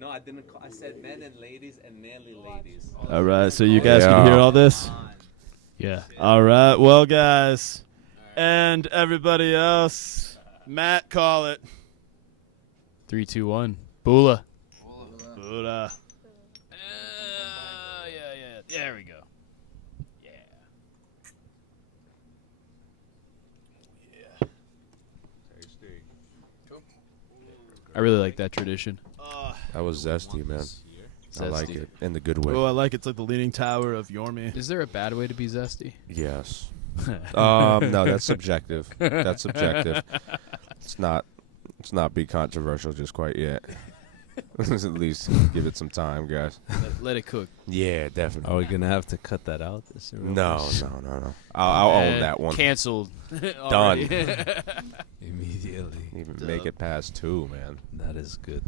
No, I didn't. I said men and ladies and nearly ladies. All right, so you guys can hear all this? Yeah. All right, well, guys, and everybody else, Matt, call it. 3, 2, 1. Bula. Buddha. Yeah. There we go. Yeah. I really like that tradition. That was zesty, man. I like Zesty. it in the good way. Oh, I like it. It's like the Leaning Tower of Yormi. Is there a bad way to be zesty? Yes. No, that's subjective. That's subjective. It's not be controversial just quite yet. At least give it some time, guys. Let it cook. Yeah, definitely. Are we gonna have to cut that out? No. I'll own that one. Canceled. Done. Immediately. Even make it past 2, man. That is good.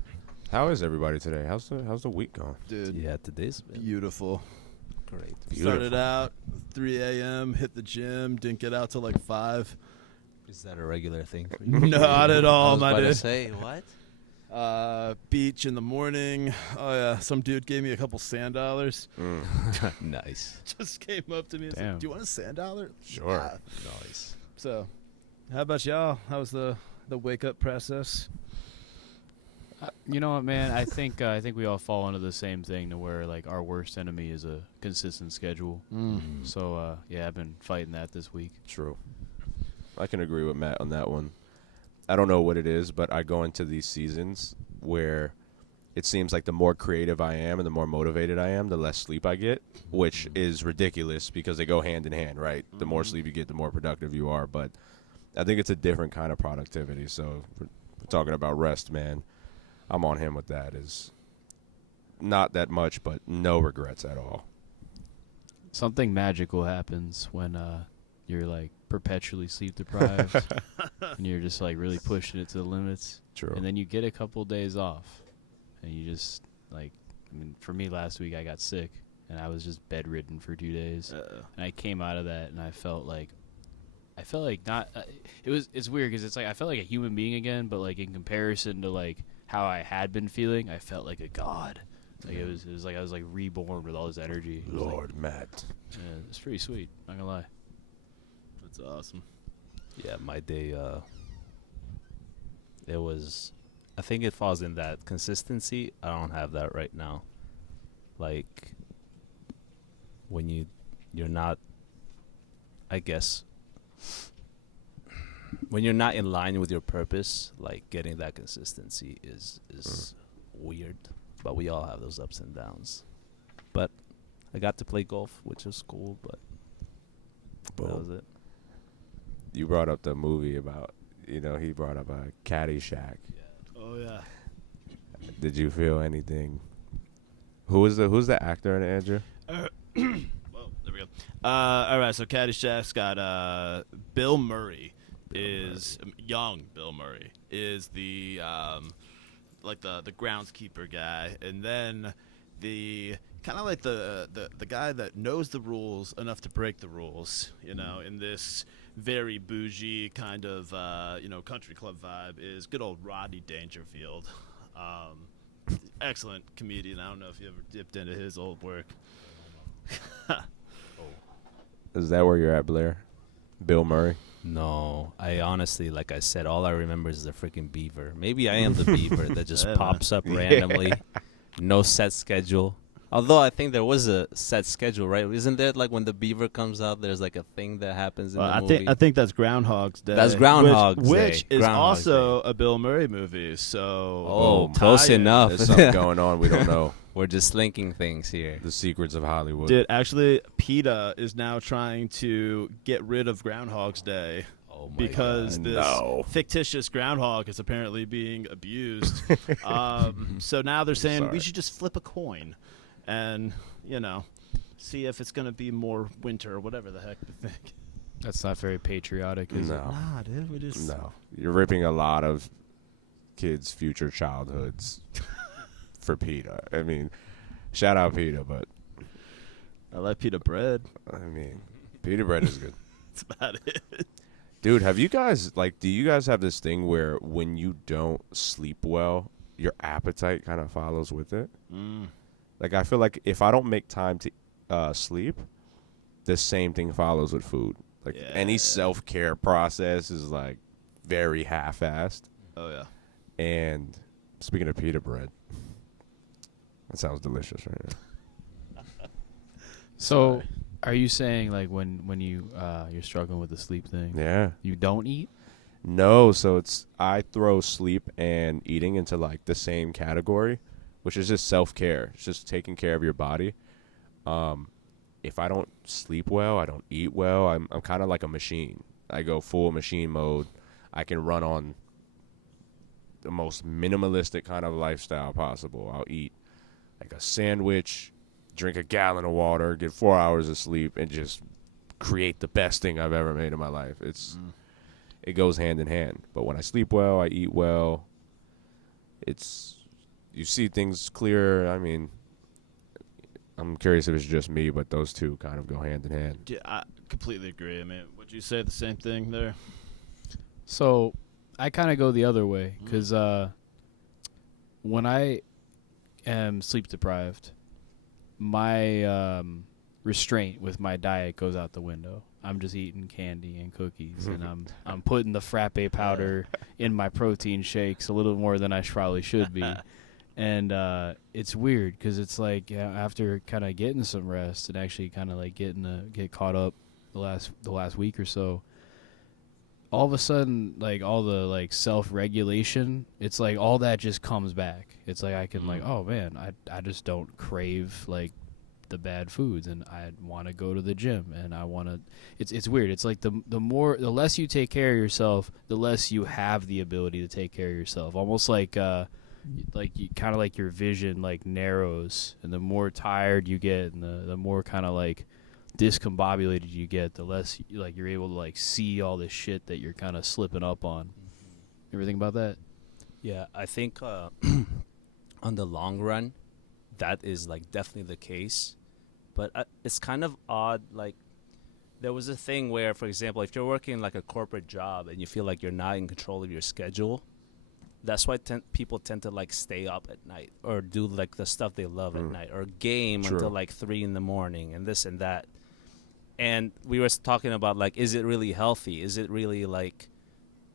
How is everybody today? How's the week going? Dude, Yeah, today's been beautiful. great. Started out 3 a.m., hit the gym, didn't get out till like 5. Is that a regular thing for you? Not at all, I was my about to dude. say what? Beach in the morning. Oh, yeah. Some dude gave me a couple sand dollars. Nice. Just came up to me and Damn. said, "Do you want a sand dollar?" Sure. Yeah. Nice. So, how about y'all? How was the wake up process? You know what, man? I think we all fall into the same thing to where like our worst enemy is a consistent schedule. So yeah, I've been fighting that this week. True. I can agree with Matt on that one. I don't know what it is, but I go into these seasons where it seems like the more creative I am and the more motivated I am, the less sleep I get, which is ridiculous because they go hand in hand, right? The more sleep you get, the more productive you are. But I think it's a different kind of productivity. So if we're talking about rest, man, I'm on him with that. Is not that much, but no regrets at all. Something magical happens when you're like perpetually sleep deprived and you're just like really pushing it to the limits. True. And then you get a couple days off and you just like, I mean, for me last week I got sick and I was just bedridden for 2 days. And I came out of that and I felt like not it's weird because it's like I felt like a human being again, but like in comparison to like how I had been feeling, I felt like a god. Like it was like I was like reborn with all this energy. It was Lord Matt. yeah, it's pretty sweet, not gonna lie. That's awesome. Yeah, my day. It was. I think it falls in that consistency. I don't have that right now. Like when you're not. I guess when you're not in line with your purpose, like getting that consistency is weird. But we all have those ups and downs. But I got to play golf, which was cool. But that was it. You brought up the movie about, he brought up a Caddyshack. Oh yeah. Did you feel anything? Who's the actor in it, Andrew? Well, there we go. All right, so Caddyshack's got Bill Murray young Bill Murray is the like the groundskeeper guy, and then the kind of like the guy that knows the rules enough to break the rules, in this very bougie kind of country club vibe is good old Rodney Dangerfield. Excellent comedian. I don't know if you ever dipped into his old work. Is that where you're at, Blair? Bill Murray? No, I honestly, like I said, all I remember is the freaking beaver. Maybe I am the beaver that just pops up randomly. No set schedule. Although I think there was a set schedule, right? Isn't there like when the beaver comes out, there's like a thing that happens in the movie? I think that's Groundhog's Day. That's Groundhog's which Day. is Groundhog's also a Bill Murray movie. So close tie-in. enough. There's something going on we don't know. We're just linking things here. The secrets of Hollywood. Dude, actually, PETA is now trying to get rid of Groundhog's Day. Oh my Because God. this fictitious groundhog is apparently being abused. So now they're saying we should just flip a coin and, see if it's going to be more winter or whatever the heck we think. That's not very patriotic, is it? No. Nah, dude, we just... No. You're ripping a lot of kids' future childhoods for PETA. I mean, shout out PETA, but... I like pita bread. I mean, pita bread is good. That's about it. Dude, do you guys have this thing where when you don't sleep well, your appetite kind of follows with it. Mm. Like, I feel like if I don't make time to sleep, the same thing follows with food. Like, any self-care process is, like, very half-assed. Oh, yeah. And speaking of pita bread, that sounds delicious right now. So, Sorry. are you saying like when you you're struggling with the sleep thing, Yeah. you don't eat? No, so I throw sleep and eating into like the same category, which is just self-care. It's just taking care of your body. If I don't sleep well, I don't eat well. I'm kind of like a machine. I go full machine mode. I can run on the most minimalistic kind of lifestyle possible. I'll eat like a sandwich, drink a gallon of water, get 4 hours of sleep, and just create the best thing I've ever made in my life. It goes hand in hand. But when I sleep well, I eat well. You see things clearer. I mean, I'm curious if it's just me, but those two kind of go hand in hand. Yeah, I completely agree. I mean, would you say the same thing there? So, I kind of go the other way because when I am sleep deprived, my restraint with my diet goes out the window. I'm just eating candy and cookies, and I'm putting the frappe powder in my protein shakes a little more than I probably should be. And it's weird because it's like after kind of getting some rest and actually kind of like get caught up the last week or so, all of a sudden like all the like self-regulation, it's like all that just comes back. It's like I can like, oh man, I just don't crave like the bad foods, and I want to go to the gym, and I want to. It's weird. It's like the less you take care of yourself, the less you have the ability to take care of yourself. Almost like you kind of like your vision like narrows, and the more tired you get, and the more kind of like discombobulated you get, the less like you're able to like see all this shit that you're kind of slipping up on. You ever think about that? Yeah, I think on the long run, that is like definitely the case. But it's kind of odd. Like, there was a thing where, for example, if you're working like a corporate job and you feel like you're not in control of your schedule, that's why people tend to like stay up at night or do like the stuff they love at night or game until like 3 a.m. and this and that. And we were talking about like, is it really healthy? Is it really like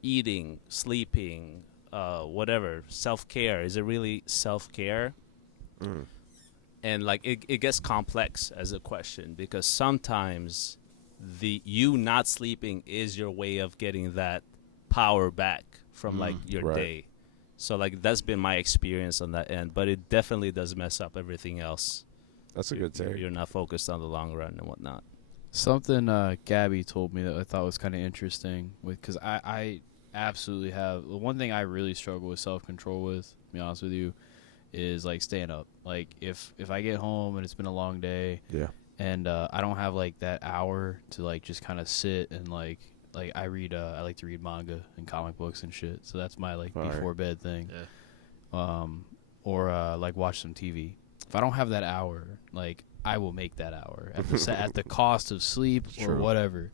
eating, sleeping, whatever, self-care? Is it really self-care? And like it gets complex as a question, because sometimes you not sleeping is your way of getting that power back from like your day. So like that's been my experience on that end, but it definitely does mess up everything else. That's a good take. You're not focused on the long run and whatnot. Something Gabby told me that I thought was kind of interesting, because I absolutely have one thing I really struggle with self-control with, to be honest with you, is like staying up. Like if I get home and it's been a long day, and I don't have like that hour to like just kind of sit and like I like to read manga and comic books and shit. So that's my like before bed thing. Or like watch some TV. If I don't have that hour, like I will make that hour at the cost of sleep or whatever.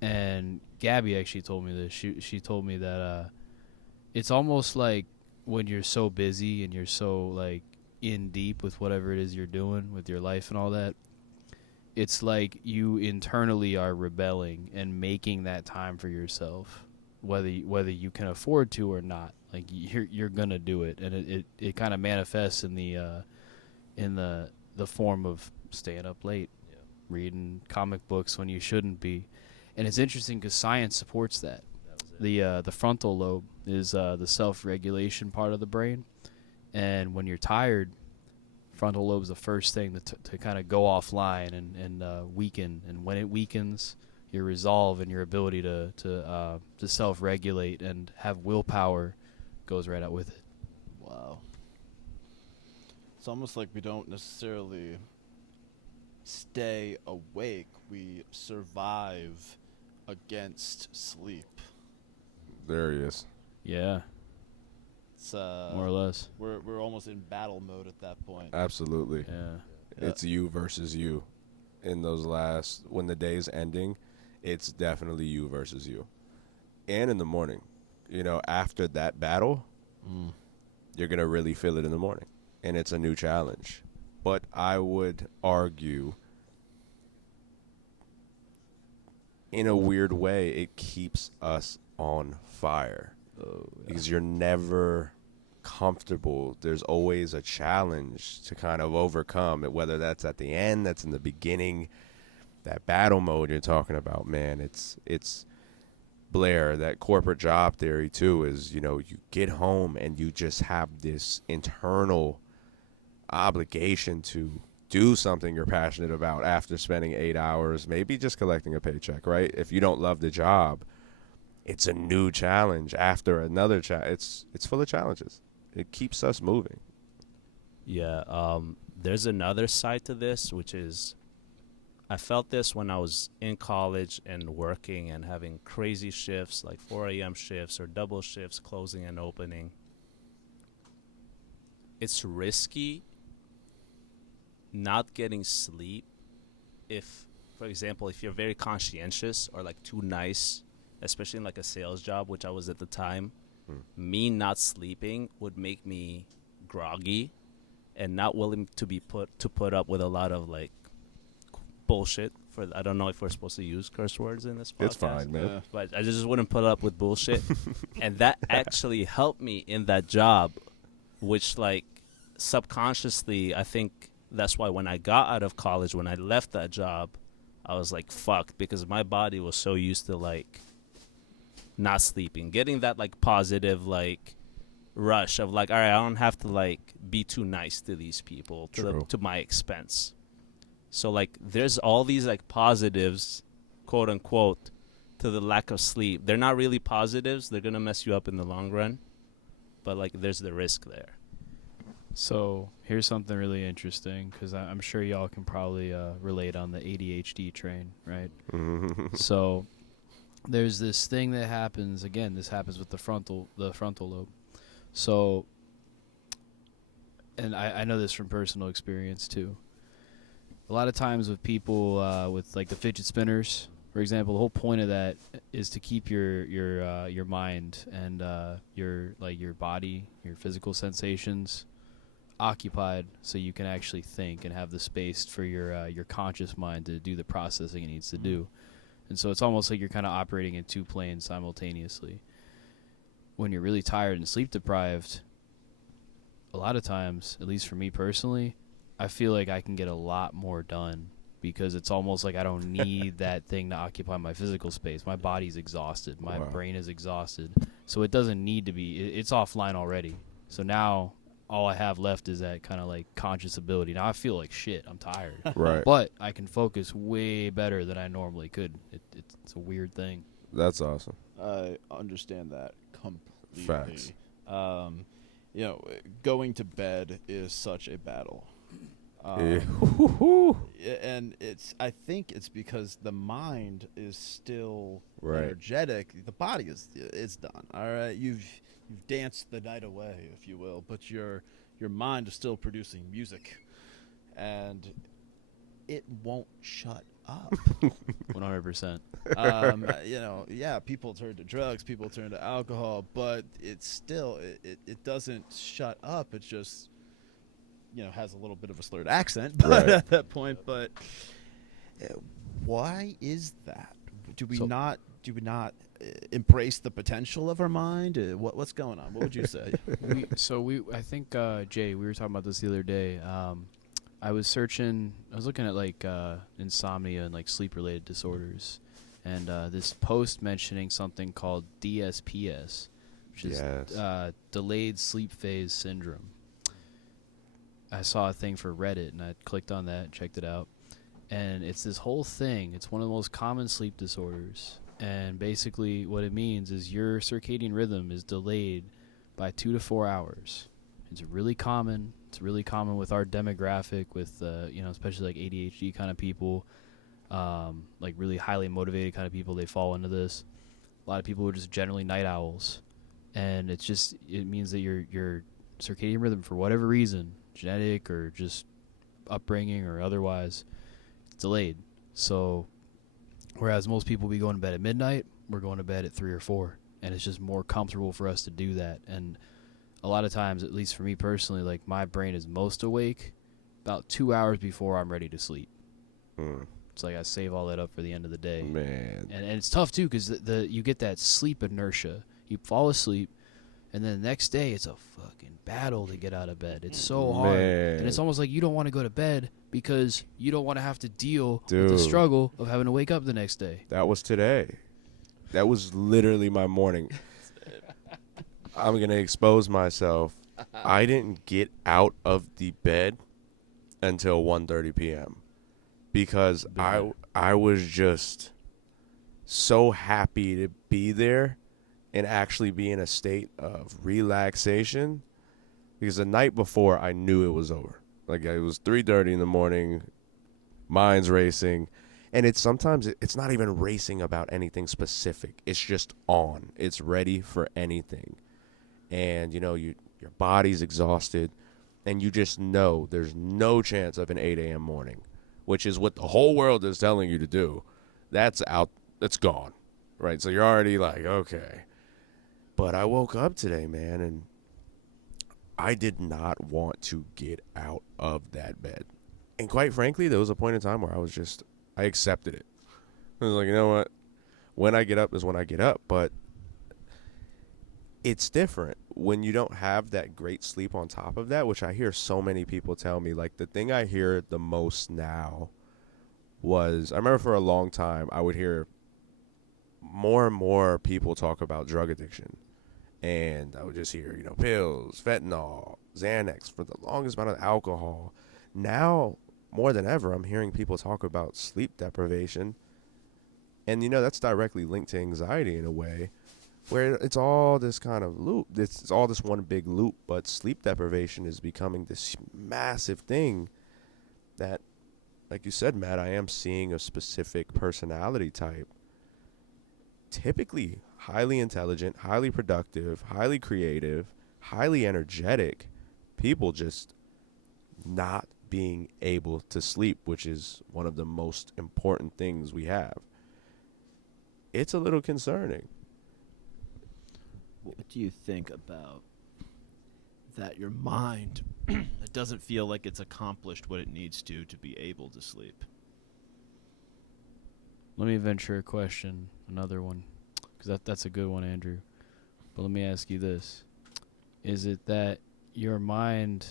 And Gabby actually told me this. She told me that it's almost like when you're so busy and you're so like in deep with whatever it is you're doing with your life and all that, it's like you internally are rebelling and making that time for yourself, whether you can afford to or not. Like you're gonna do it, and it kind of manifests in the form of staying up late, reading comic books when you shouldn't be. And it's interesting because science supports that. The frontal lobe is the self-regulation part of the brain, and when you're tired, frontal lobe's the first thing to kind of go offline and weaken. And when it weakens, your resolve and your ability to self-regulate and have willpower goes right out with it. Wow. It's almost like we don't necessarily stay awake. We survive against sleep. There he is. Yeah. It's more or less. We're almost in battle mode at that point. Absolutely. Yeah. It's you versus you. In those when the day's ending, it's definitely you versus you. And in the morning, after that battle, you're going to really feel it in the morning. And it's a new challenge. But I would argue, in a weird way, it keeps us on fire. Because you're never comfortable. There's always a challenge to kind of overcome it, whether that's at the end, that's in the beginning. That battle mode you're talking about, man, it's Blair, that corporate job theory too, is, you get home and you just have this internal obligation to do something you're passionate about after spending 8 hours, maybe just collecting a paycheck, right? If you don't love the job, it's a new challenge after another challenge. It's full of challenges. It keeps us moving. Yeah, there's another side to this, which is I felt this when I was in college and working and having crazy shifts, like 4 a.m. shifts or double shifts, closing and opening. It's risky not getting sleep if, for example, if you're very conscientious or like too nice, especially in like a sales job, which I was at the time. Me not sleeping would make me groggy and not willing to put up with a lot of like bullshit. I don't know if we're supposed to use curse words in this podcast. It's fine, man. But I just wouldn't put up with bullshit. And that actually helped me in that job, which like subconsciously, I think that's why when I got out of college, when I left that job, I was like fucked, because my body was so used to like not sleeping, getting that like positive like rush of like, all right, I don't have to like be too nice to these people to my expense. So like there's all these like positives, quote unquote, to the lack of sleep. They're not really positives. They're going to mess you up in the long run. But like there's the risk there. So here's something really interesting, because I'm sure y'all can probably relate on the ADHD train, right? So there's this thing that happens. Again, this happens with the frontal lobe. So, and I know this from personal experience too. A lot of times with people with like the fidget spinners, for example, the whole point of that is to keep your mind and your body, your physical sensations occupied, so you can actually think and have the space for your conscious mind to do the processing it needs to do. And so it's almost like you're kind of operating in two planes simultaneously. When you're really tired and sleep deprived, a lot of times, at least for me personally, I feel like I can get a lot more done, because it's almost like I don't need that thing to occupy my physical space. My body's exhausted. My brain is exhausted. So it doesn't need to be. It's offline already. So now all I have left is that kind of like conscious ability. Now I feel like shit. I'm tired. Right. But I can focus way better than I normally could. It's a weird thing. That's awesome. I understand that completely. Facts. Going to bed is such a battle. And I think it's because the mind is still energetic. The body is done. All right, you've danced the night away, if you will, but your mind is still producing music, and it won't shut up. 100%. People turn to drugs, people turn to alcohol, but it's still it doesn't shut up. It just has a little bit of a slurred accent at that point. But why is that? Do we not embrace the potential of our mind? What's going on? What would you say? I think Jay, we were talking about this the other day. I was looking at like insomnia and like sleep related disorders, and this post mentioning something called DSPS, which is delayed sleep phase syndrome. I saw a thing for Reddit, and I clicked on that, checked it out, and it's this whole thing. It's one of the most common sleep disorders, and basically what it means is your circadian rhythm is delayed by 2 to 4 hours. It's really common. It's really common with our demographic, with especially like ADHD kind of people, like really highly motivated kind of people. They fall into this. A lot of people are just generally night owls, and it means that your circadian rhythm, for whatever reason, genetic or just upbringing or otherwise, it's delayed. So whereas most people be going to bed at midnight, we're going to bed at 3 or 4, and it's just more comfortable for us to do that. And a lot of times, at least for me personally, like my brain is most awake about 2 hours before I'm ready to sleep. It's like I save all that up for the end of the day. Man. And it's tough too because you get that sleep inertia. You fall asleep, and then the next day it's a fucking battle to get out of bed. It's so hard, and it's almost like you don't want to go to bed because you don't want to have to deal with the struggle of having to wake up the next day. That was today. That was literally my morning. I'm going to expose myself. I didn't get out of the bed until 1:30 p.m. because I was just so happy to be there and actually be in a state of relaxation, because the night before I knew it was over. Like, it was 3:30 in the morning, mind's racing, and it's not even racing about anything specific. It's just on. It's ready for anything. And, your body's exhausted, and you just know there's no chance of an 8 a.m. morning, which is what the whole world is telling you to do. That's out. That's gone, right? So you're already like, okay. But I woke up today, man, and I did not want to get out of that bed. And quite frankly, there was a point in time where I accepted it. I was like, you know what? When I get up is when I get up, but it's different when you don't have that great sleep on top of that, which I hear so many people tell me. Like, the thing I hear the most now was, I remember for a long time, I would hear more and more people talk about drug addiction. And I would just hear, pills, fentanyl, Xanax, for the longest amount of alcohol. Now, more than ever, I'm hearing people talk about sleep deprivation. And, that's directly linked to anxiety in a way, where it's all this kind of loop. It's all this one big loop, but sleep deprivation is becoming this massive thing that, like you said, Matt, I am seeing a specific personality type, typically highly intelligent, highly productive, highly creative, highly energetic people just not being able to sleep, which is one of the most important things we have. It's a little concerning. What do you think about that? Your mind, it doesn't feel like it's accomplished what it needs to be able to sleep. Let me venture a question, another one, because that's a good one, Andrew. But let me ask you this. Is it that your mind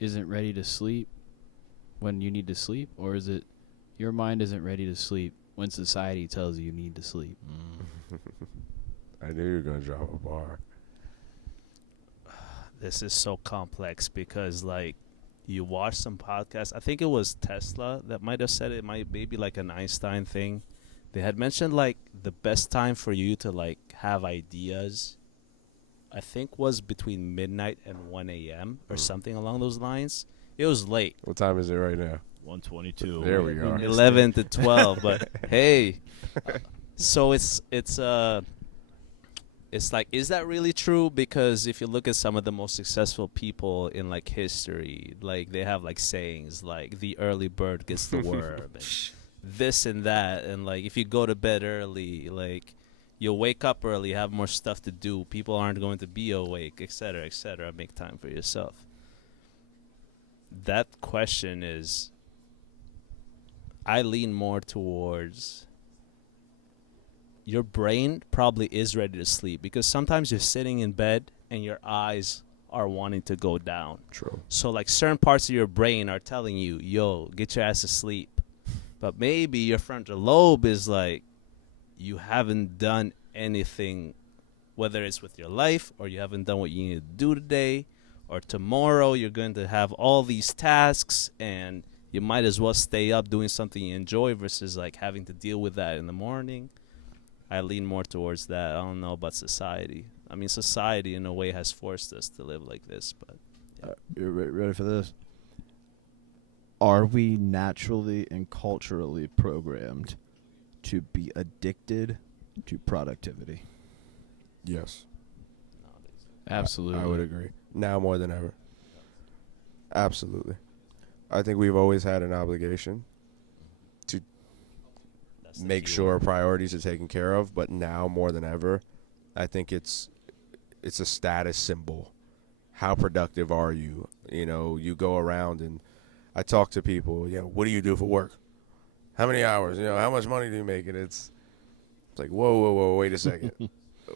isn't ready to sleep when you need to sleep, or is it your mind isn't ready to sleep when society tells you need to sleep? I knew you were going to drop a bar. This is so complex because, like, you watch some podcasts. I think it was Tesla that might have said it. Might maybe like an Einstein thing. They had mentioned, like, the best time for you to, like, have ideas, I think, was between midnight and 1 a.m. or something along those lines. It was late. What time is it right now? 1:22. There we are. 11 to 12. But hey, so it's like, is that really true? Because if you look at some of the most successful people in, like, history, like, they have, like, sayings like the early bird gets the worm and this and that. And, like, if you go to bed early, like, you'll wake up early, have more stuff to do. People aren't going to be awake, et cetera, et cetera. Make time for yourself. That question is, I lean more towards your brain probably is ready to sleep, because sometimes you're sitting in bed and your eyes are wanting to go down. True. So, like, certain parts of your brain are telling you, yo, get your ass to sleep. But maybe your frontal lobe is like, you haven't done anything, whether it's with your life or you haven't done what you need to do today, or tomorrow you're going to have all these tasks and you might as well stay up doing something you enjoy versus, like, having to deal with that in the morning. I lean more towards that. I don't know about society. I mean, society in a way has forced us to live like this, but yeah. You ready for this? Are we naturally and culturally programmed to be addicted to productivity? Yes. Absolutely. I would agree. Now more than ever. Absolutely. I think we've always had an obligation to make sure priorities are taken care of, but now more than ever, I think it's a status symbol how productive are you? You know, you go around and I talk to people, what do you do for work? How many hours? How much money do you make? And it's like, whoa, wait a second.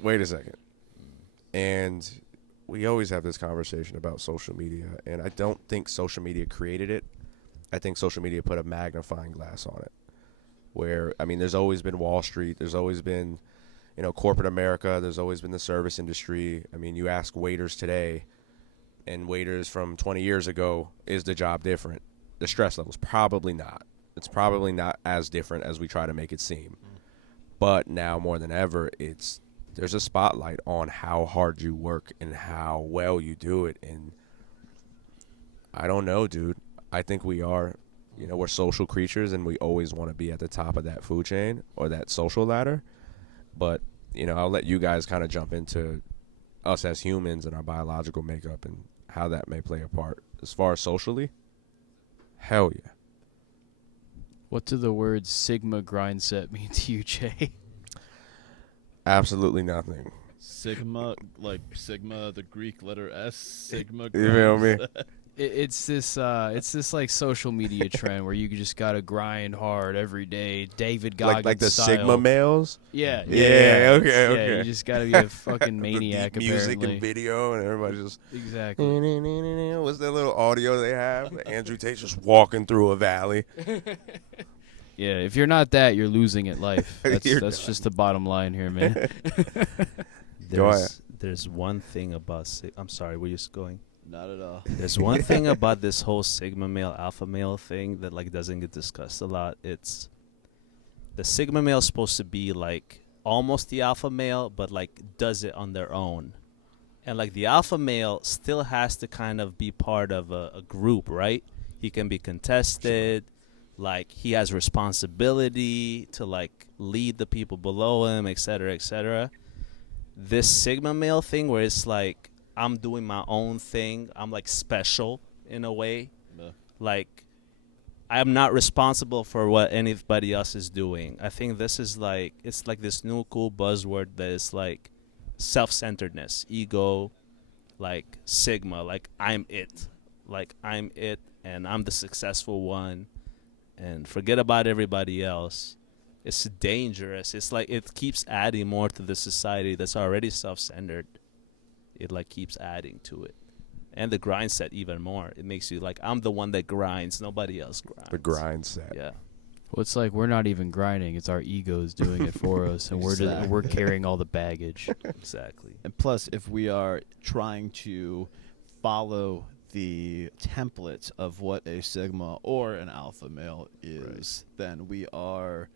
Wait a second. And we always have this conversation about social media, and I don't think social media created it. I think social media put a magnifying glass on it. Where, I mean, there's always been Wall Street. There's always been, corporate America. There's always been the service industry. I mean, you ask waiters today and waiters from 20 years ago, is the job different? The stress level's probably not. It's probably not as different as we try to make it seem. But now more than ever, there's a spotlight on how hard you work and how well you do it. And I don't know, dude. I think we are, we're social creatures and we always want to be at the top of that food chain or that social ladder. But, I'll let you guys kind of jump into us as humans and our biological makeup and how that may play a part. As far as socially, hell yeah. What do the words Sigma grind set mean to you, Jay? Absolutely nothing. Sigma, like Sigma, the Greek letter S, Sigma. You feel me? It's this like social media trend where you just gotta grind hard every day, David Goggins like the style. Sigma males. Yeah. Okay. You just gotta be a fucking maniac. The music apparently. and video, and everybody just Exactly. What's that little audio they have? Andrew Tate's just walking through a valley. Yeah, if you're not that, you're losing at life. That's You're just the bottom line here, man. There's one thing about I'm sorry, were you just going? Not at all. There's one thing about this whole Sigma male, alpha male thing that like doesn't get discussed a lot. It's the Sigma male is supposed to be like almost the alpha male, but like does it on their own. And like the alpha male still has to kind of be part of a group, right? He can be contested. Like he has responsibility to like lead the people below him, et cetera, et cetera. This Sigma male thing where it's like I'm doing my own thing. I'm like special in a way. Yeah. Like I'm not responsible for what anybody else is doing. I think this is like it's like this new cool buzzword that is like self-centeredness, ego, like Sigma, like I'm it. Like I'm it and I'm the successful one and forget about everybody else. It's dangerous. It's like it keeps adding more to the society that's already self-centered. It like keeps adding to it. And the grind set even more. It makes you like, I'm the one that grinds. Nobody else grinds. The grind set. Yeah. Well, it's like we're not even grinding. It's our egos doing it for us, and we're carrying all the baggage. Exactly. And plus, if we are trying to follow the template of what a Sigma or an alpha male is, then we are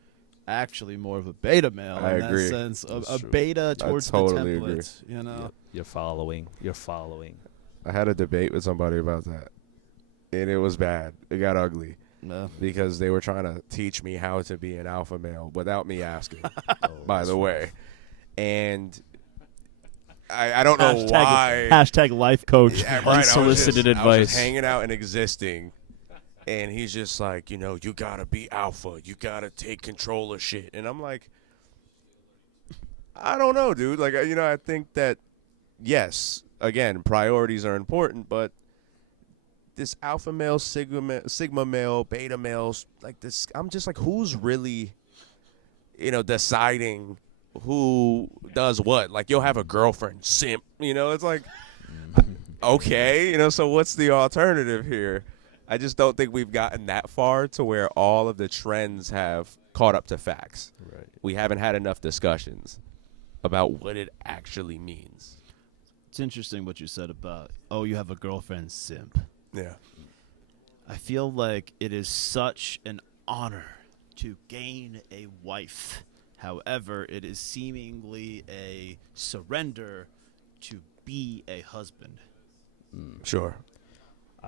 actually more of a beta male I in agree. that sense. A true. beta towards totally the agree. template, you know? You're following. You're following. I had a debate with somebody about that, and it was bad. It got ugly No. because they were trying to teach me how to be an alpha male without me asking, Oh, by that's the right. way. And I don't know why. Hashtag life coach. Yeah, right. Unsolicited I was advice. just hanging out and existing. And he's just like, you got to be alpha. You got to take control of shit. And I'm like, I don't know, dude. Like, I think that, yes, again, priorities are important, but this alpha male, sigma male, beta males, like this, I'm just like, who's really, deciding who does what? Like, you'll have a girlfriend, simp, it's like, okay, so what's the alternative here? I just don't think we've gotten that far to where all of the trends have caught up to facts. Right. We haven't had enough discussions about what it actually means. It's interesting what you said about, you have a girlfriend, simp. Yeah. I feel like it is such an honor to gain a wife. However, it is seemingly a surrender to be a husband. Sure.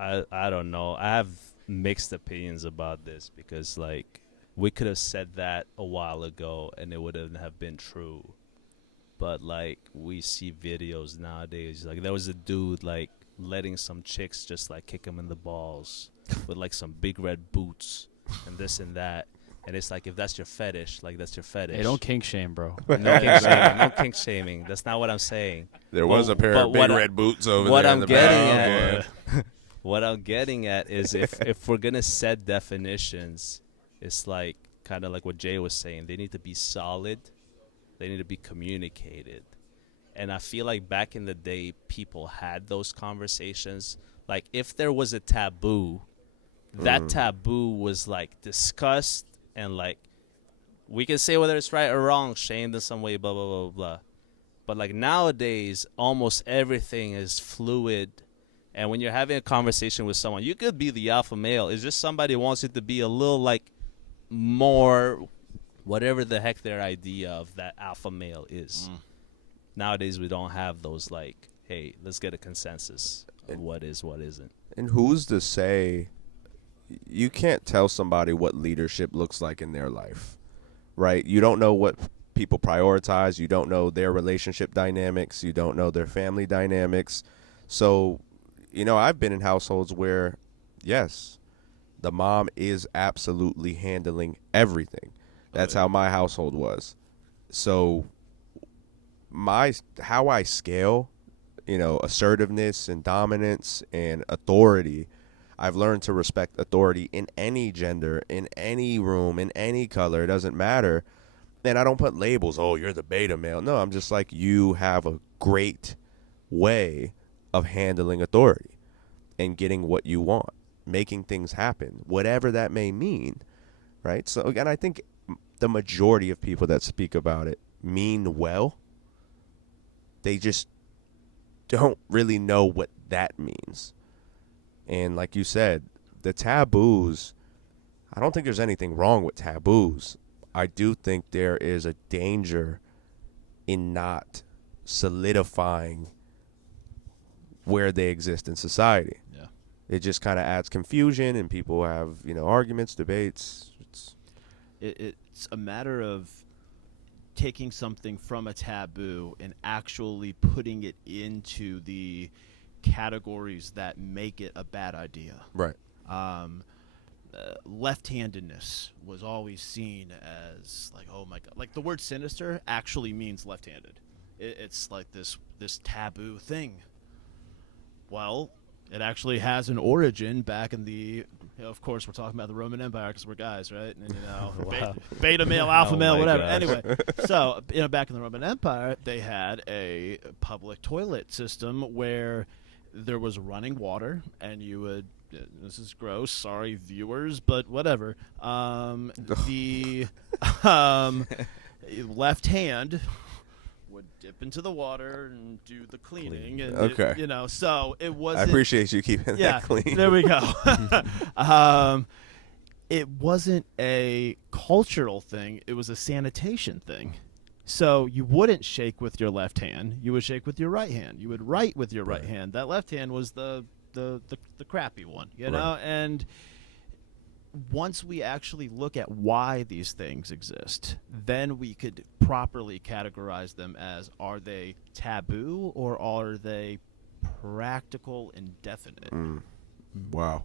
I don't know. I have mixed opinions about this because, like, we could have said that a while ago and it wouldn't have been true. But, like, we see videos nowadays. Like, there was a dude, like, letting some chicks just, like, kick him in the balls with, like, some big red boots and this and that. And it's like, if that's your fetish, like that's your fetish. Hey, don't kink shame, bro. No kink shaming. No kink shaming. That's not what I'm saying. There was a pair of big red boots over what there. I'm in the getting back. at, what I'm getting at is if we're gonna set definitions, it's like kind of like what Jay was saying. They need to be solid. They need to be communicated. And I feel like back in the day, people had those conversations. Like, if there was a taboo, that taboo was like discussed, and like we can say whether it's right or wrong, shamed in some way, blah blah blah blah. But like nowadays, almost everything is fluid. And when you're having a conversation with someone, you could be the alpha male. It's just somebody wants it to be a little like more, whatever the heck their idea of that alpha male is. Nowadays, we don't have those like, hey, let's get a consensus of what is, what isn't. And who's to say you can't tell somebody what leadership looks like in their life, right? You don't know what people prioritize. You don't know their relationship dynamics. You don't know their family dynamics. So, you know, I've been in households where, yes, the mom is absolutely handling everything. That's how my household was. So how I scale, you know, assertiveness and dominance and authority, I've learned to respect authority in any gender, in any room, in any color. It doesn't matter. And I don't put labels, oh, you're the beta male. No, I'm just like, you have a great way of handling authority and getting what you want, making things happen, whatever that may mean, right? So, again, I think the majority of people that speak about it mean well. They just don't really know what that means. And like you said, the taboos, I don't think there's anything wrong with taboos. I do think there is a danger in not solidifying where they exist in society. Yeah. It just kind of adds confusion, and people have, you know, arguments, debates. It's a matter of taking something from a taboo and actually putting it into the categories that make it a bad idea. Right. Left-handedness was always seen as like, oh my god, like the word sinister actually means left-handed. It's like this taboo thing. Well, it actually has an origin back in the, you know, of course we're talking about the Roman Empire because we're guys, right? And you know, Wow. beta male, alpha Oh male, my whatever. gosh. Anyway, so you know, back in the Roman Empire, they had a public toilet system where there was running water, and you would. This is gross. Sorry, viewers, but whatever. The left hand would dip into the water and do the cleaning, and Okay. you know, so it I wasn't. appreciate you keeping that clean. There we go. It wasn't a cultural thing. It was a sanitation thing. So you wouldn't shake with your left hand. You would shake with your right hand. You would write with your right hand. That left hand was the crappy one, you know? And once we actually look at why these things exist, then we could properly categorize them as, are they taboo or are they practical and definite? Wow.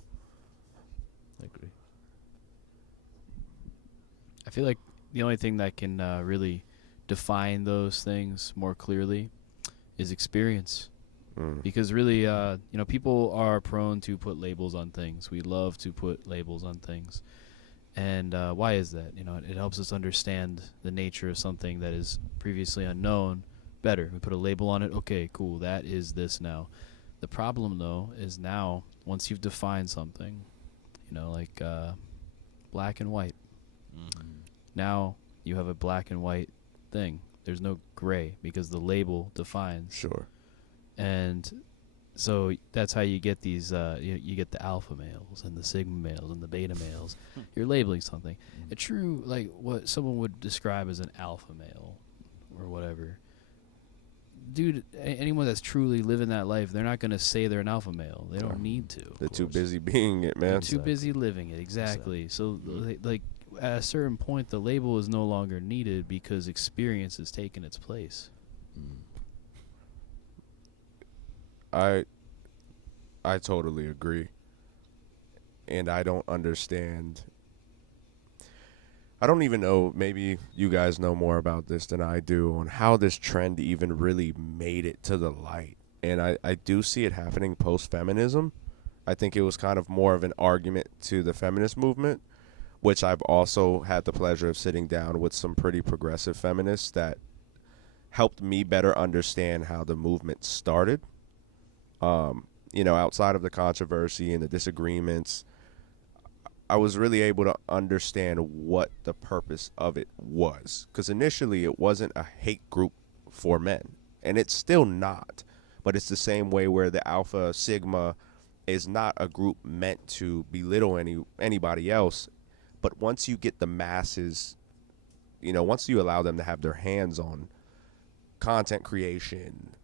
I agree. I feel like the only thing that can really define those things more clearly is experience. Because really, you know, people are prone to put labels on things. We love to put labels on things. And why is that? You know, it helps us understand the nature of something that is previously unknown better. We put a label on it. Okay, cool. That is this now. The problem, though, is now, once you've defined something, you know, like black and white. Now you have a black and white thing. There's no gray because the label defines. Sure. And so that's how you get these, you get the alpha males and the sigma males and the beta males. You're labeling something. A true, like what someone would describe as an alpha male or whatever. Dude, anyone that's truly living that life, they're not going to say they're an alpha male. They don't need to. They're too busy being it, man. They're too busy living it, exactly. So, like, at a certain point, the label is no longer needed because experience has taken its place. I totally agree. And I don't understand. I don't even know, maybe you guys know more about this than I do on how this trend even really made it to the light. And I do see it happening post-feminism. I think it was kind of more of an argument to the feminist movement, which I've also had the pleasure of sitting down with some pretty progressive feminists that helped me better understand how the movement started. Outside of the controversy and the disagreements, I was really able to understand what the purpose of it was. Because initially it wasn't a hate group for men. And it's still not. But it's the same way where the Alpha Sigma is not a group meant to belittle anybody else. But once you get the masses, once you allow them to have their hands on content creation,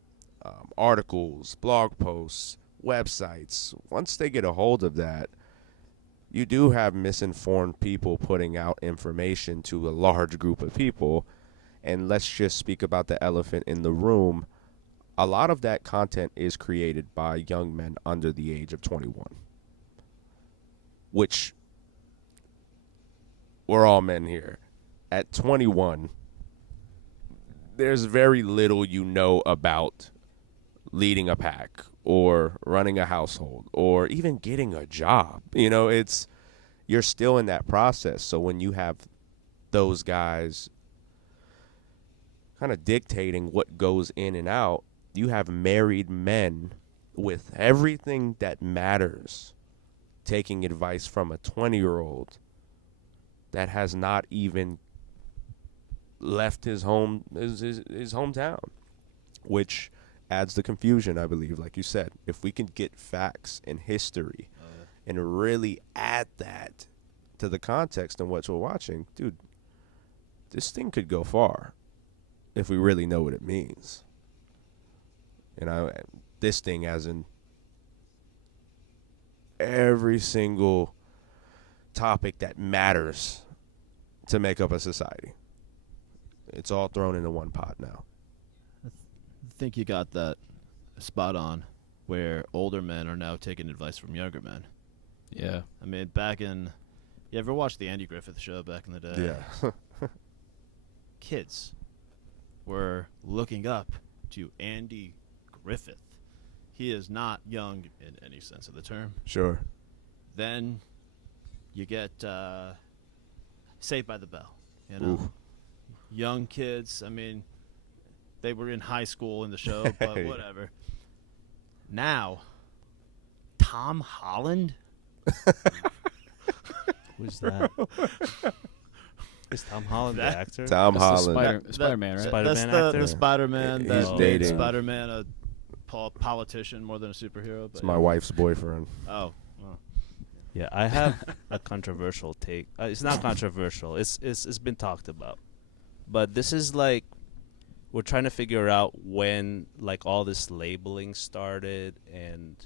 articles, blog posts, websites, once they get a hold of that, you do have misinformed people putting out information to a large group of people. And let's just speak about the elephant in the room. A lot of that content is created by young men under the age of 21, which we're all men here. At 21, there's very little about leading a pack or running a household or even getting a job. You're still in that process. So when you have those guys kind of dictating what goes in and out, you have married men with everything that matters taking advice from a 20-year-old that has not even left his hometown, which adds the confusion, I believe, like you said. If we can get facts and history and really add that to the context and what we're watching, dude, this thing could go far if we really know what it means. This thing as in every single topic that matters to make up a society. It's all thrown into one pot now. I think you got that spot on, where older men are now taking advice from younger men. Yeah. I mean, you ever watched the Andy Griffith Show back in the day? Yeah. Kids were looking up to Andy Griffith. He is not young in any sense of the term. Sure. Then you get Saved by the Bell. Ooh. Young kids. I mean, they were in high school in the show, but whatever. Now, Tom Holland. Who's that? Is Tom Holland the actor? Tom Holland. Spider-Man, right? Spider-Man That's the actor? Spider-Man He's that made dating. Spider-Man a politician more than a superhero. But It's my wife's boyfriend. Oh. Well. Yeah, I have a controversial take. It's not controversial. It's been talked about. But this is like we're trying to figure out when like all this labeling started, and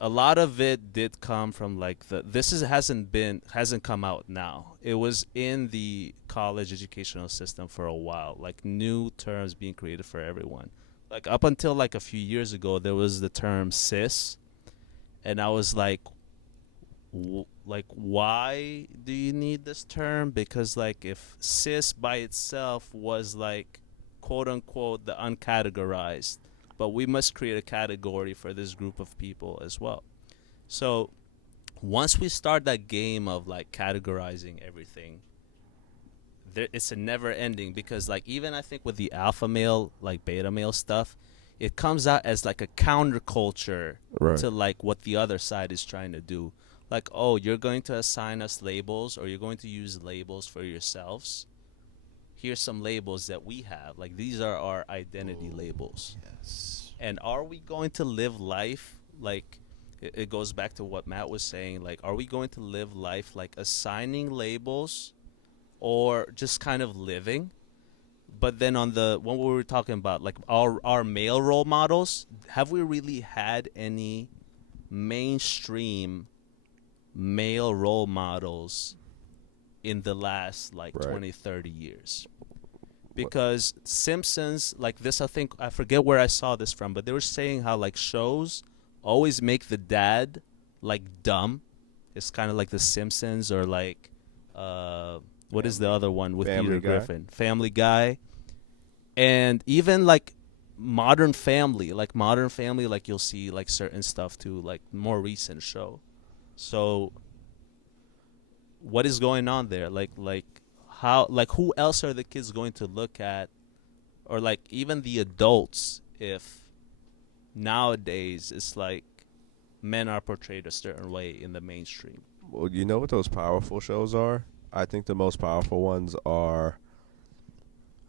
a lot of it did come from like hasn't come out now. It was in the college educational system for a while, like new terms being created for everyone. Like up until like a few years ago, there was the term cis, and I was like, why do you need this term? Because like if cis by itself was like quote unquote the uncategorized, but we must create a category for this group of people as well. So once we start that game of like categorizing everything, it's a never ending, because like even I think with the alpha male, like beta male stuff, it comes out as like a counterculture Right. to like what the other side is trying to do. Like, oh, you're going to assign us labels, or you're going to use labels for yourselves. Here's some labels that we have. Like, these are our identity labels. Yes. And are we going to live life like it goes back to what Matt was saying? Like, are we going to live life like assigning labels, or just kind of living? But then on the when we were talking about like our male role models, have we really had any mainstream male role models in the last like Right. 20, 30 years? Because Simpsons, like this, I think, I forget where I saw this from, but they were saying how like shows always make the dad like dumb. It's kind of like The Simpsons or like What is the other one with Family Peter Guy. Griffin? Family Guy. And even like Modern Family, like you'll see like certain stuff too, like more recent show. So what is going on there? Like how, like who else are the kids going to look at, or like even the adults, if nowadays it's like men are portrayed a certain way in the mainstream? Well, you know what those powerful shows are? I think the most powerful ones are,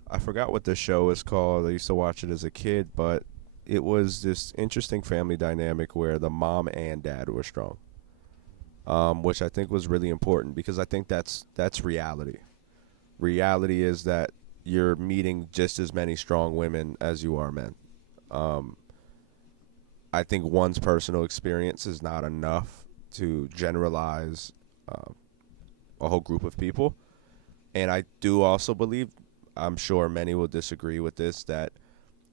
I forgot what the show is called. I used to watch it as a kid, but it was this interesting family dynamic where the mom and dad were strong, which I think was really important because I think that's reality. Reality is that you're meeting just as many strong women as you are men. I think one's personal experience is not enough to generalize a whole group of people. And I do also believe, I'm sure many will disagree with this, that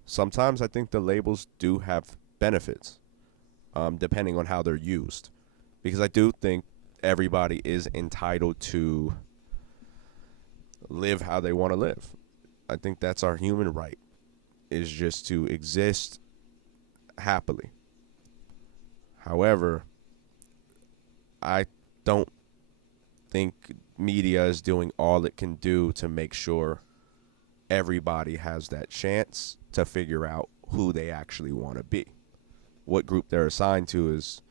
sometimes I think the labels do have benefits, depending on how they're used. Because I do think everybody is entitled to live how they want to live. I think that's our human right, is just to exist happily. However, I don't think media is doing all it can do to make sure everybody has that chance to figure out who they actually want to be. What group they're assigned to is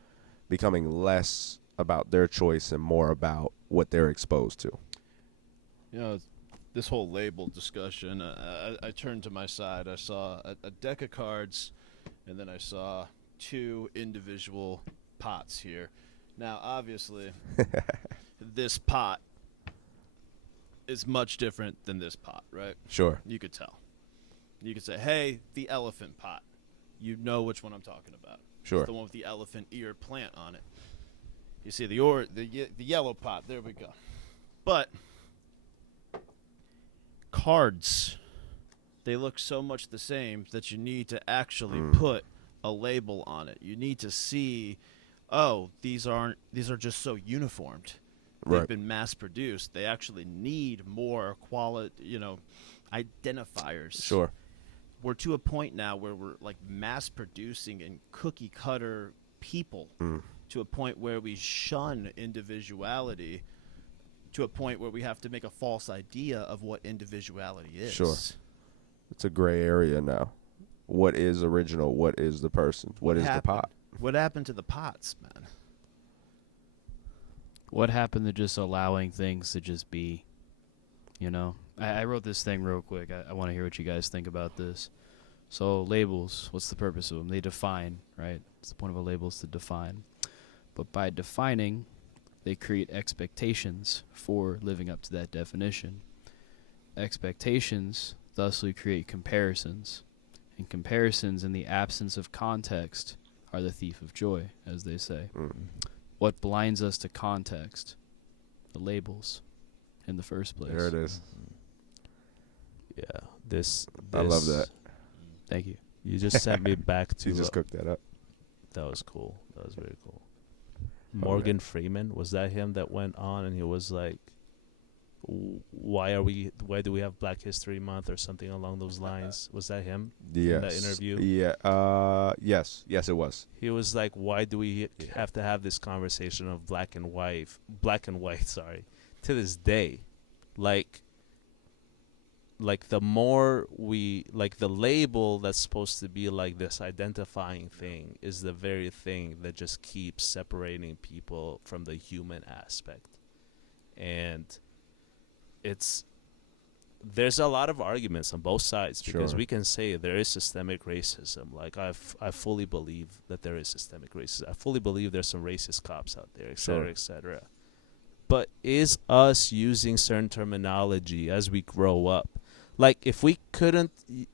becoming less about their choice and more about what they're exposed to. You know, this whole label discussion, I turned to my side. I saw a deck of cards, and then I saw two individual pots here. Now, obviously, this pot is much different than this pot, right? Sure. You could tell. You could say, hey, the elephant pot. You know which one I'm talking about. Sure. It's the one with the elephant ear plant on it. You see the yellow pot. There we go. But cards, they look so much the same that you need to actually put a label on it. You need to see, oh, these are just so uniformed. They've Right. been mass produced. They actually need more quality, identifiers. Sure. We're to a point now where we're like mass producing and cookie cutter people to a point where we shun individuality, to a point where we have to make a false idea of what individuality is. Sure. It's a gray area now. What is original? What is the person? What is the pot? What happened to the pots, man? What happened to just allowing things to just be, you know? I wrote this thing real quick. I want to hear what you guys think about this. So labels, what's the purpose of them? They define, right? It's the point of a label is to define. But by defining, they create expectations for living up to that definition. Expectations thusly create comparisons. And comparisons in the absence of context are the thief of joy, as they say. What blinds us to context? The labels in the first place. There it is. Yeah, this I love that. Thank you. You just sent me back to You just cooked that up. that was cool. That was very cool. Morgan Freeman, was that him that went on and he was like, why do we have Black History Month or something along those lines? Was that him? Yes. In that interview? Yeah. Yes, it was. He was like, why do we have to have this conversation of black and white, sorry, to this day? Like the more we, like the label that's supposed to be like this identifying thing is the very thing that just keeps separating people from the human aspect. And there's a lot of arguments on both sides because Sure. we can say there is systemic racism. Like I fully believe that there is systemic racism. I fully believe there's some racist cops out there, et cetera, Sure. et cetera. But is us using certain terminology as we grow up, like if we couldn't,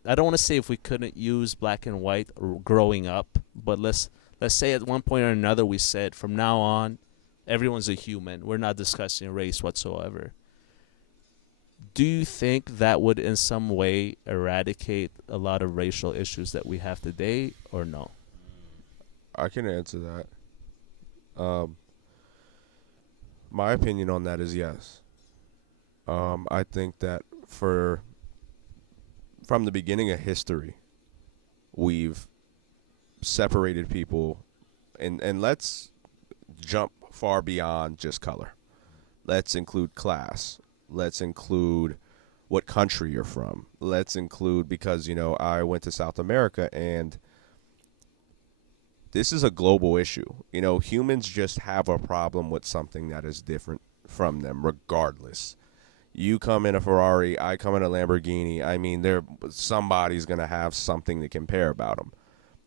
I don't want to say if we couldn't use black and white growing up, but let's say at one point or another we said from now on, everyone's a human. We're not discussing race whatsoever. Do you think that would in some way eradicate a lot of racial issues that we have today, or no? I can answer that. My opinion on that is yes. I think that from the beginning of history, we've separated people, and let's jump far beyond just color. Let's include class. Let's include what country you're from. Let's include, because, I went to South America, and this is a global issue. Humans just have a problem with something that is different from them, regardless. You come in a Ferrari, I come in a Lamborghini. I mean, somebody's going to have something to compare about them,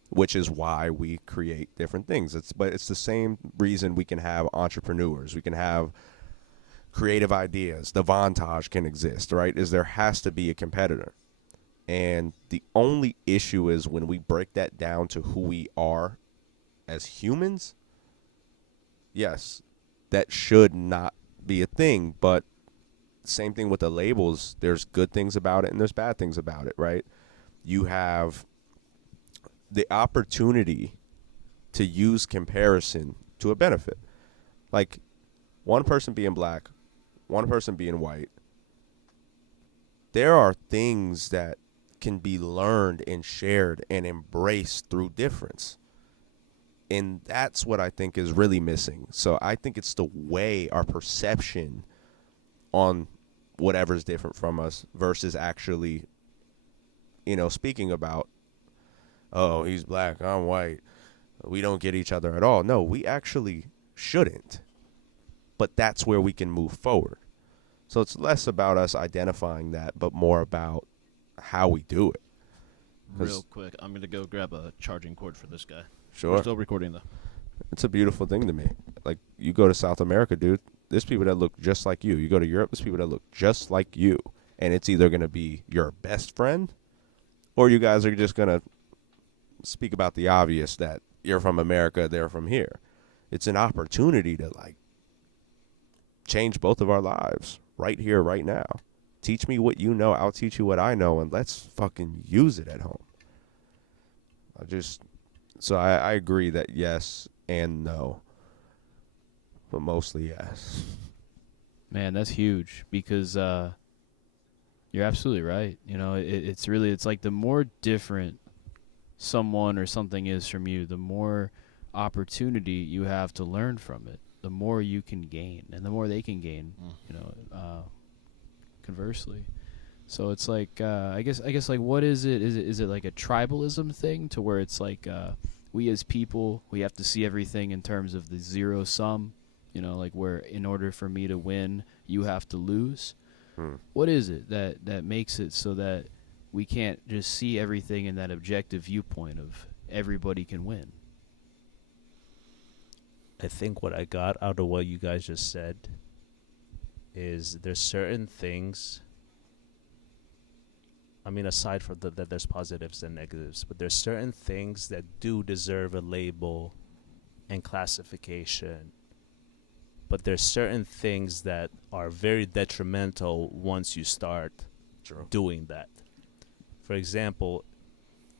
which is why we create different things. But it's the same reason we can have entrepreneurs. We can have creative ideas. The Vantage can exist, right? Is there has to be a competitor. And the only issue is when we break that down to who we are as humans, yes, that should not be a thing. But same thing with the labels. There's good things about it and there's bad things about it, right? You have the opportunity to use comparison to a benefit. Like one person being black, one person being white. There are things that can be learned and shared and embraced through difference. And that's what I think is really missing. So I think it's the way our perception on whatever's different from us versus actually, speaking about, oh, he's black, I'm white, we don't get each other at all. No, we actually shouldn't. But that's where we can move forward. So it's less about us identifying that, but more about how we do it. Real quick, I'm going to go grab a charging cord for this guy. Sure. We're still recording, though. It's a beautiful thing to me. Like, you go to South America, dude, there's people that look just like you. You go to Europe, there's people that look just like you. And it's either going to be your best friend, or you guys are just going to speak about the obvious, that you're from America, they're from here. It's an opportunity to, change both of our lives right here, right now. Teach me what you know, I'll teach you what I know, and let's fucking use it at home. I agree that yes and no, but mostly yes. Man, that's huge because you're absolutely right. It's like the more different someone or something is from you, the more opportunity you have to learn from it, the more you can gain, and the more they can gain. Conversely. So it's like I guess like, what is it? Is it like a tribalism thing to where it's like we as people, we have to see everything in terms of the zero sum, like where in order for me to win, you have to lose. What is it that makes it so that we can't just see everything in that objective viewpoint of everybody can win? I think what I got out of what you guys just said is there's certain things, aside from that there's positives and negatives, but there's certain things that do deserve a label and classification. But there's certain things that are very detrimental once you start doing that. For example,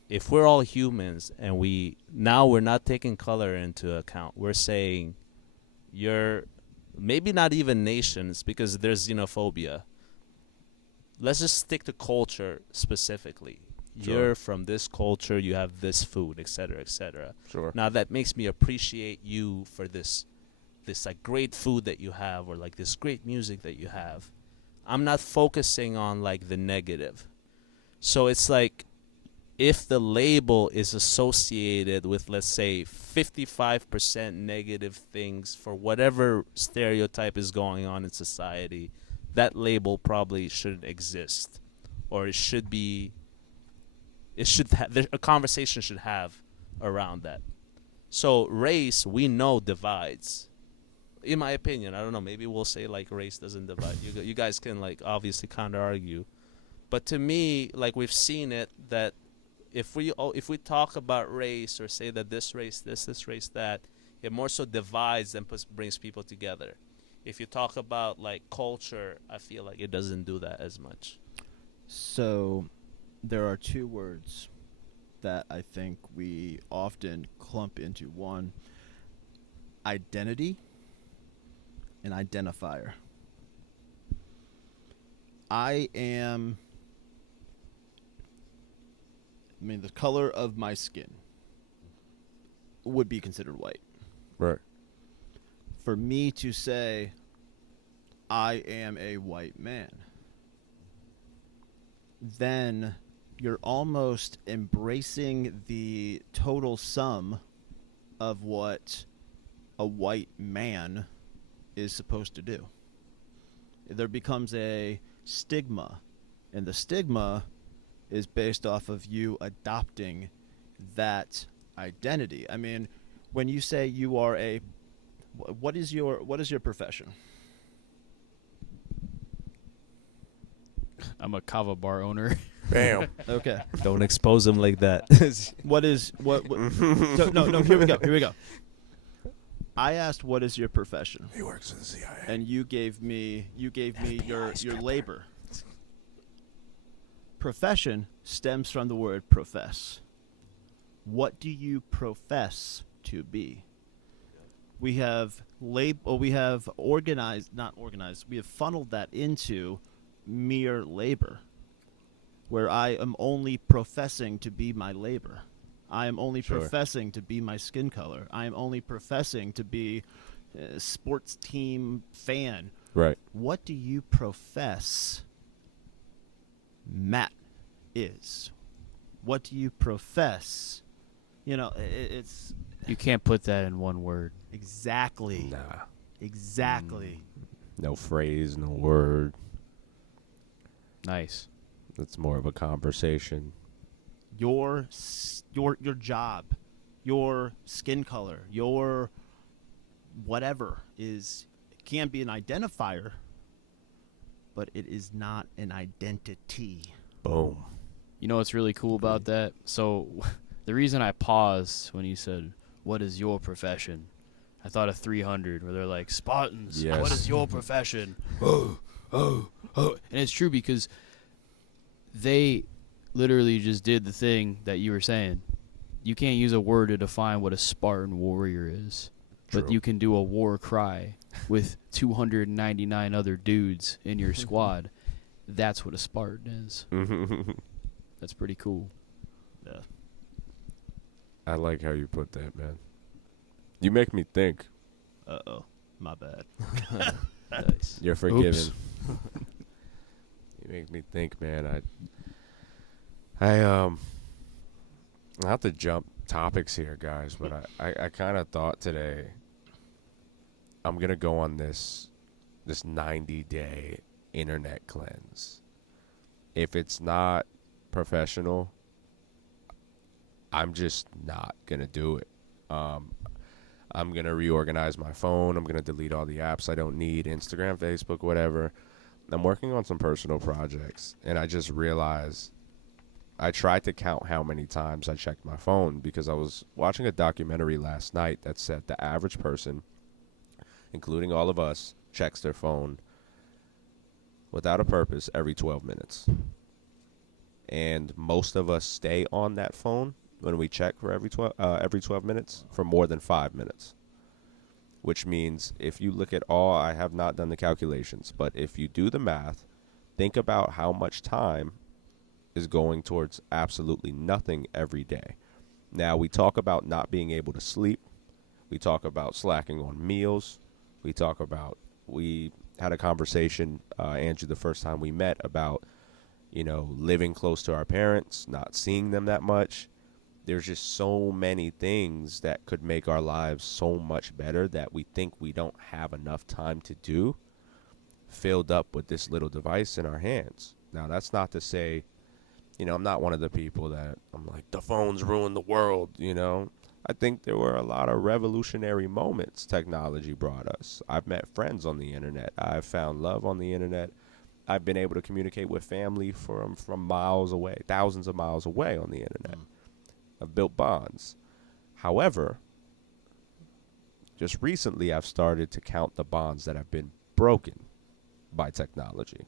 if we're all humans and we're not taking color into account, we're saying you're maybe not even nations, because there's xenophobia. Let's just stick to culture specifically. Sure. You're from this culture, you have this food, etc., etc. Sure. Now that makes me appreciate you for this like great food that you have, or like this great music that you have. I'm not focusing on like the negative. So it's like, if the label is associated with, let's say, 55% negative things for whatever stereotype is going on in society, that label probably shouldn't exist, or a conversation should have around that. So race, we know, divides. In my opinion, I don't know, maybe we'll say like race doesn't divide. You guys can like obviously counter argue, but to me, like, we've seen it that if we talk about race, or say that this race this race that, it more so divides than brings people together. If you talk about like culture, I feel like it doesn't do that as much. So there are two words that I think we often clump into. One, identity, and identifier. the color of my skin would be considered white. Right. For me to say I am a white man, then you're almost embracing the total sum of what a white man is supposed to do. There becomes a stigma, and the stigma is based off of you adopting that identity. I mean, when you say you are what is your profession? I'm a kava bar owner. Bam. Okay. Don't expose him like that. No, here we go. I asked what is your profession? He works for the CIA. And you gave me your labor. Profession stems from the word profess. What do you profess to be? We have we have funneled that into mere labor, where I am only professing to be my labor. I am only professing to be my skin color. I am only professing to be a sports team fan. Right. What do you profess Matt is? What do you profess? It's You can't put that in one word. exactly. Nah. Exactly. No phrase, no word. Nice. It's more of a conversation. Your job, your skin color, your whatever can be an identifier, but it is not an identity. Boom. You know what's really cool about that? So the reason I paused when you said, what is your profession? I thought of 300 where they're like, Spartans, Yes. what is your profession? Oh. And it's true because they literally just did the thing that you were saying. You can't use a word to define what a Spartan warrior is. True. But you can do a war cry with 299 other dudes in your squad. That's what a Spartan is. That's pretty cool. Yeah. I like how you put that, man. You make me think. Uh-oh. My bad. Nice. You're forgiven. Oops. You make me think, man. I not to jump topics here, guys, but I kind of thought today I'm gonna go on this 90-day internet cleanse. If it's not professional, I'm just not gonna do it. I'm gonna reorganize my phone. I'm gonna delete all the apps I don't need, Instagram, Facebook, whatever. I'm working on some personal projects, and I just realized I tried to count how many times I checked my phone because I was watching a documentary last night that said the average person, including all of us, checks their phone without a purpose every 12 minutes. And most of us stay on that phone when we check for every 12 minutes for more than 5 minutes. Which means if you look at all, I have not done the calculations, but if you do the math, think about how much time is going towards absolutely nothing every day. Now, we talk about not being able to sleep. We talk about slacking on meals. We had a conversation, Andrew, the first time we met about, living close to our parents, not seeing them that much. There's just so many things that could make our lives so much better that we think we don't have enough time to do, filled up with this little device in our hands. Now, that's not to say, I'm not one of the people that I'm like, the phones ruined the world, I think there were a lot of revolutionary moments technology brought us. I've met friends on the internet. I've found love on the internet. I've been able to communicate with family from miles away, thousands of miles away on the internet. I've built bonds. However, just recently I've started to count the bonds that have been broken by technology.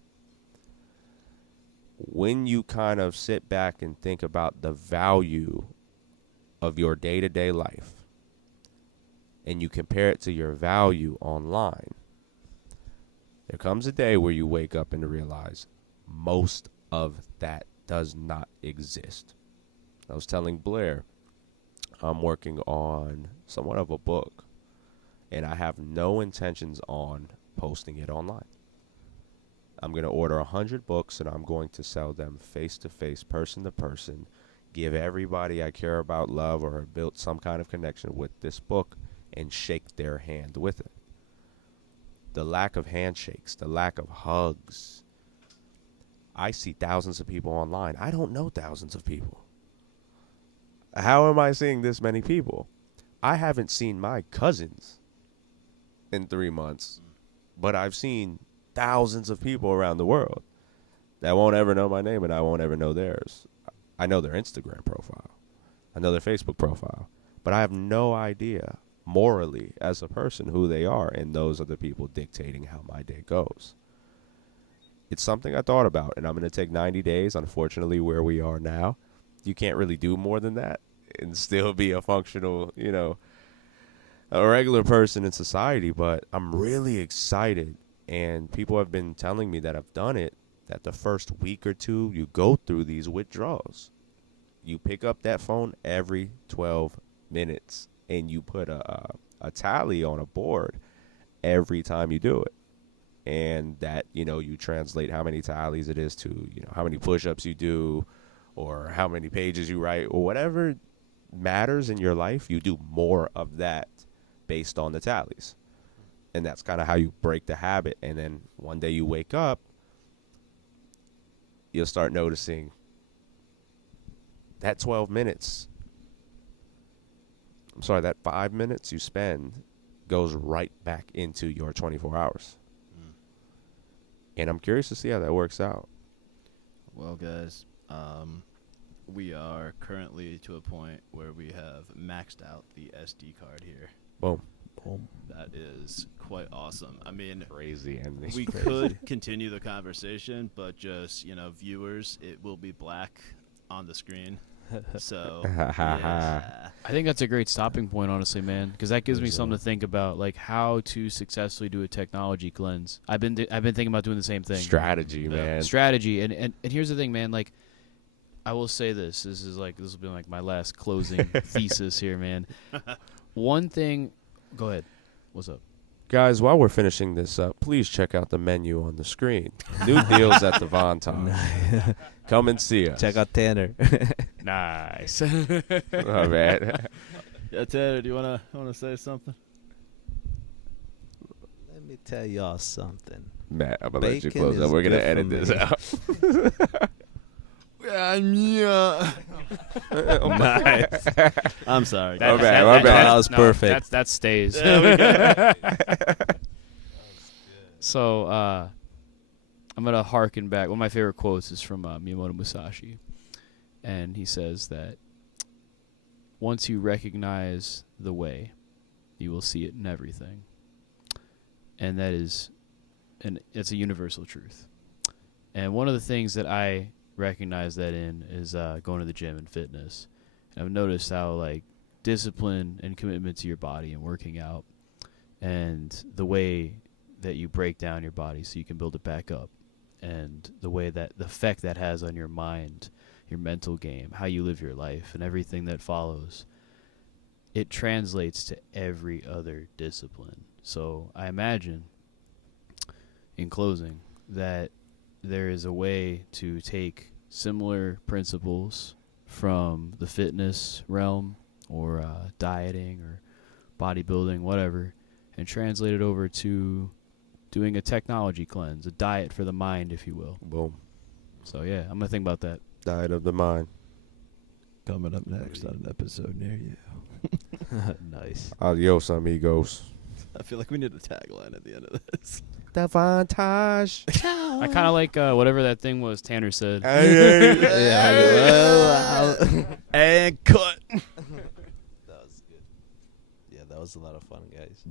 When you kind of sit back and think about the value of your day-to-day life and you compare it to your value online, there comes a day where you wake up and realize Most of that does not exist. I was telling Blair, I'm working on somewhat of a book, and I have no intentions on posting it online. I'm going to order 100 books, and I'm going to sell them face-to-face, person-to-person, give everybody I care about love or have built some kind of connection with this book, and shake their hand with it. The lack of handshakes, the lack of hugs. I see thousands of people online. I don't know thousands of people. How am I seeing this many people? I haven't seen my cousins in 3 months, but I've seen thousands of people around the world that won't ever know my name, and I won't ever know theirs. I know their Instagram profile. I know their Facebook profile. But I have no idea morally as a person who they are, and those are the people dictating how my day goes. It's something I thought about, and I'm going to take 90 days. Unfortunately, where we are now, you can't really do more than that and still be a functional, a regular person in society. But I'm really excited, and people have been telling me that I've done it, that the first week or two, you go through these withdrawals. You pick up that phone every 12 minutes, and you put a tally on a board every time you do it. And that, you translate how many tallies it is to, how many push-ups you do or how many pages you write or whatever matters in your life. You do more of that based on the tallies. And that's kind of how you break the habit. And then one day you wake up, you'll start noticing that 12 minutes, that 5 minutes you spend goes right back into your 24 hours. And I'm curious to see how that works out. Well, guys, we are currently to a point where we have maxed out the SD card here. Boom. That is quite awesome. I mean, Crazy. And we could continue the conversation, but just, viewers, it will be black on the screen. So, yeah. I think that's a great stopping point, honestly, man, because that gives me something to think about, like how to successfully do a technology cleanse. I've been thinking about doing the same thing. Strategy, man. Strategy, and here's the thing, man. Like, I will say this. This will be like my last closing thesis here, man. One thing. Go ahead. What's up? Guys, while we're finishing this up, please check out the menu on the screen. New deals at the Vantage. Come and see us. Check out Tanner. Nice. Oh, man. Yeah, Tanner, do you wanna say something? Let me tell y'all something. Matt, I'm going to let you Bacon close up. is We're going to good edit for this me. out. Nice. I'm sorry. My bad. That was perfect. That stays. So, I'm going to harken back. One of my favorite quotes is from Miyamoto Musashi. And he says that once you recognize the way, you will see it in everything. And it's a universal truth. And one of the things that I recognize that in is going to the gym and fitness. And I've noticed how, like, discipline and commitment to your body and working out and the way that you break down your body so you can build it back up, and the way that the effect that has on your mind, your mental game, how you live your life, and everything that follows, it translates to every other discipline. So I imagine, in closing, that there is a way to take similar principles from the fitness realm or dieting or bodybuilding, whatever, and translate it over to doing a technology cleanse, a diet for the mind, if you will. Boom. So, yeah, I'm going to think about that. Diet of the mind. Coming up next on an episode near you. Nice. Adios, amigos. I feel like we need a tagline at the end of this. The Vantage. I kind of like whatever that thing was Tanner said. And cut. That was good. Yeah, that was a lot of fun, guys.